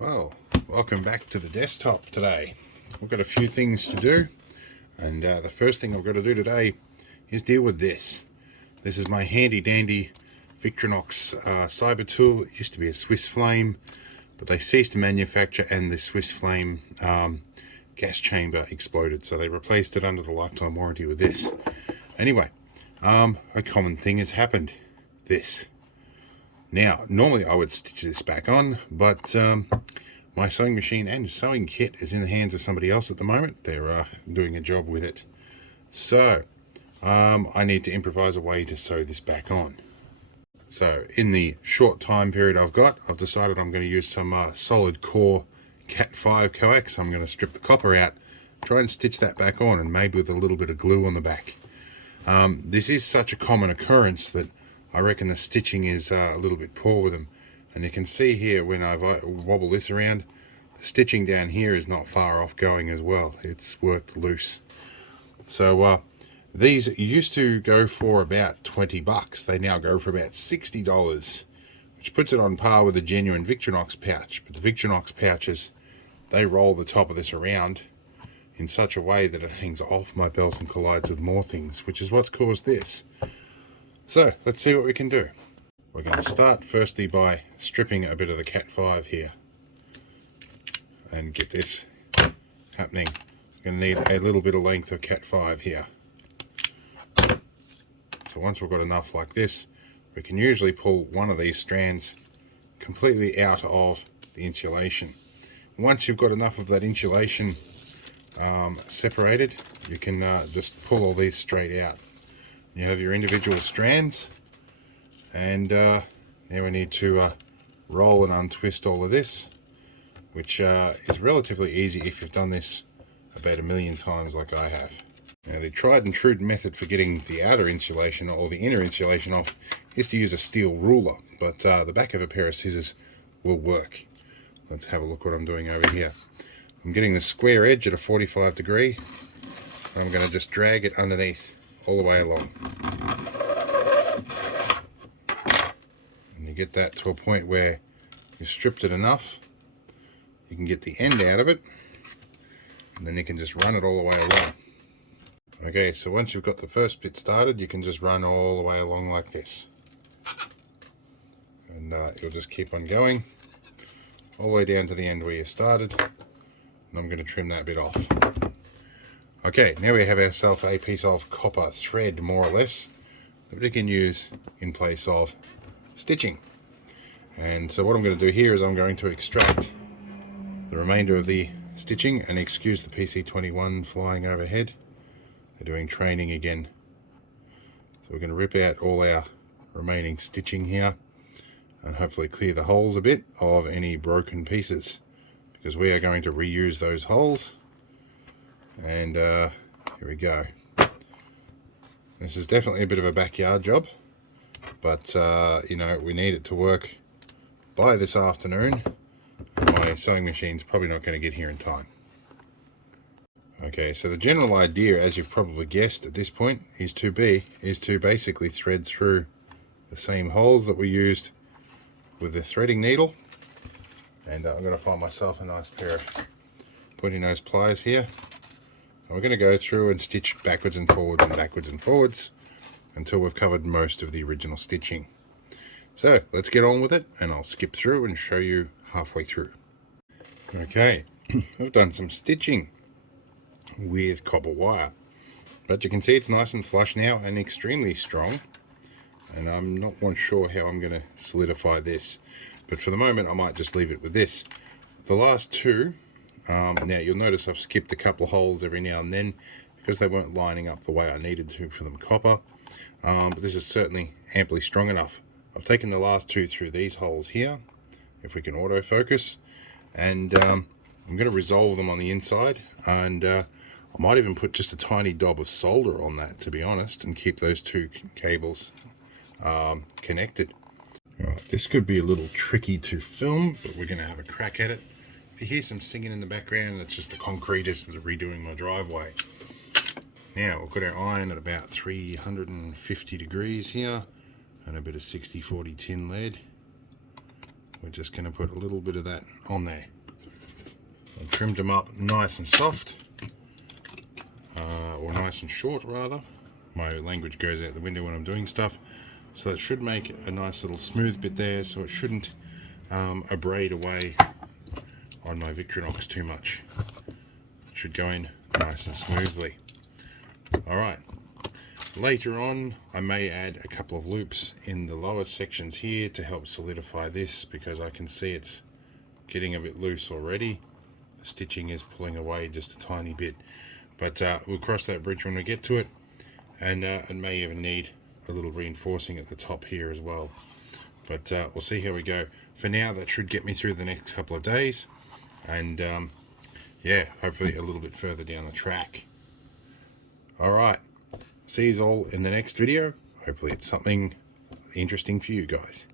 Well, welcome back to the desktop today. We've got a few things to do, and the first thing I've got to do today is deal with this. This is my handy dandy Victronox Cyber tool. It used to be a Swiss Flame, but they ceased to manufacture, and the Swiss Flame gas chamber exploded, so they replaced it under the lifetime warranty with this. Anyway, a common thing has happened. This. Now, normally I would stitch this back on, but my sewing machine and sewing kit is in the hands of somebody else at the moment. They're doing a job with it. So, I need to improvise a way to sew this back on. So, in the short time period I've decided I'm going to use some solid core Cat 5 coax. I'm going to strip the copper out, try and stitch that back on, and maybe with a little bit of glue on the back. This is such a common occurrence that I reckon the stitching is a little bit poor with them. And you can see here when I wobble this around, the stitching down here is not far off going as well. It's worked loose. So these used to go for about 20 bucks. They now go for about $60, which puts it on par with a genuine Victronox pouch. But the Victronox pouches, they roll the top of this around in such a way that it hangs off my belt and collides with more things, which is what's caused this. So let's see what we can do. We're going to start firstly by stripping a bit of the Cat 5 here and get this happening. We're going to need a little bit of length of Cat 5 here. So once we've got enough like this, we can usually pull one of these strands completely out of the insulation. Once you've got enough of that insulation separated, you can just pull all these straight out. You have your individual strands, and now we need to roll and untwist all of this, which is relatively easy if you've done this about 1,000,000 times like I have. Now, the tried and true method for getting the outer insulation or the inner insulation off is to use a steel ruler, but the back of a pair of scissors will work. Let's have a look what I'm doing over here. I'm getting the square edge at a 45 degree. I'm going to just drag it underneath all the way along. And you get that to a point where you've stripped it enough, you can get the end out of it, and then you can just run it all the way along. Okay, so once you've got the first bit started, you can just run all the way along like this. And you'll just keep on going all the way down to the end where you started. And I'm going to trim that bit off. Okay, now we have ourselves a piece of copper thread, more or less, that we can use in place of stitching. And so what I'm going to do here is I'm going to extract the remainder of the stitching, and excuse the PC-21 flying overhead. They're doing training again. So we're going to rip out all our remaining stitching here and hopefully clear the holes a bit of any broken pieces, because we are going to reuse those holes. And here we go. This is definitely a bit of a backyard job, but you know, we need it to work by this afternoon. My sewing machine's probably not going to get here in time. Okay, so the general idea, as you've probably guessed at this point, is to basically thread through the same holes that we used with the threading needle. And I'm going to find myself a nice pair of pointy nose pliers here. And we're going to go through and stitch backwards and forwards until we've covered most of the original stitching. So let's get on with it, and I'll skip through and show you halfway through. Okay, I've done some stitching with copper wire, but you can see it's nice and flush now and extremely strong, and I'm not sure how I'm going to solidify this, but for the moment I might just leave it with this. The last two, now you'll notice I've skipped a couple of holes every now and then because they weren't lining up the way I needed to for them copper, but this is certainly amply strong enough. I've taken the last two through these holes here, if we can autofocus, and I'm going to resolve them on the inside, and I might even put just a tiny dab of solder on that, to be honest, and keep those two cables connected. Right, this could be a little tricky to film, but we're going to have a crack at it. If you hear some singing in the background, that's just the concreters that are redoing my driveway. Now we've got our iron at about 350 degrees here, and a bit of 60-40 tin lead. we're just going to put a little bit of that on there. I trimmed them up nice and soft, or nice and short rather. My language goes out the window when I'm doing stuff. So it should make a nice little smooth bit there, so it shouldn't abrade away on my Victorinox too much. It should go in nice and smoothly. Alright, later on I may add a couple of loops in the lower sections here to help solidify this, because I can see it's getting a bit loose already. The stitching is pulling away just a tiny bit, but we'll cross that bridge when we get to it, and it may even need a little reinforcing at the top here as well, but we'll see how we go. For now, that should get me through the next couple of days, and yeah, hopefully a little bit further down the track. Alright, see you all in the next video. Hopefully it's something interesting for you guys.